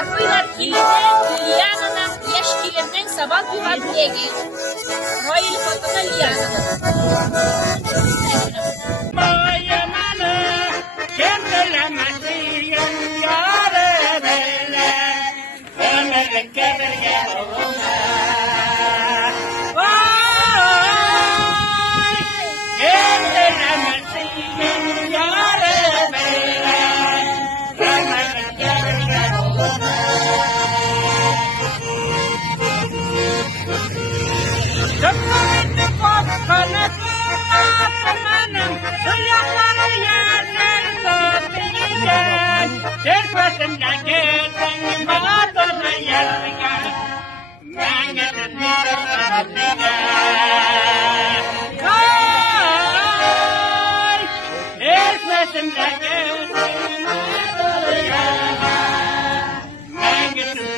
Arıylar kiliden, liyanına, yaş kiliden sabah duyulan diyegi. Royal Fatana liyanına. Bayamalı, kendilemezsin yarı belle. Ömürlük keberge olma. Vay, kendilemezsin yarı belle. Ömürlük keberge olma. Tıpkı kopkalık atmanın Duyakları yerler tabiyen Serpesinde gelen bağdını yergen Mengetin bir tabiyen Ay, serpesinde gelen bağdını yergen Mengetin bir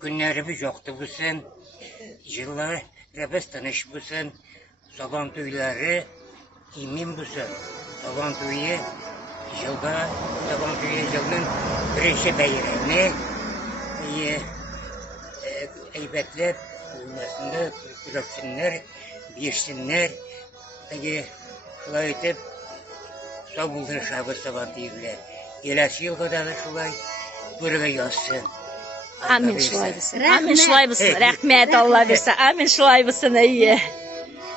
Günlerimiz yoktu bu sen. Yıllar rebes tanış bu sen. Sabantuyları imin bu sen. Sabantuyu yılda yılın birinci beyremi eybetlep olmasında bıraksınlar, birsinler. Şulay etip sabuldur şabı sabantuyular. Gelesi yılda da şulay buraya yazsın. Amin şulay bilsin. Amin şulay bilsin. Rahmet Allah versin. Amin şulay bilsin. İyi.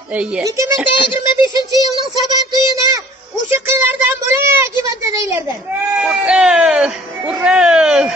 İyi. 2025 yılın sabantuyuna uşu kıyılardan buraya divan dedeylerden. Urra! Urra!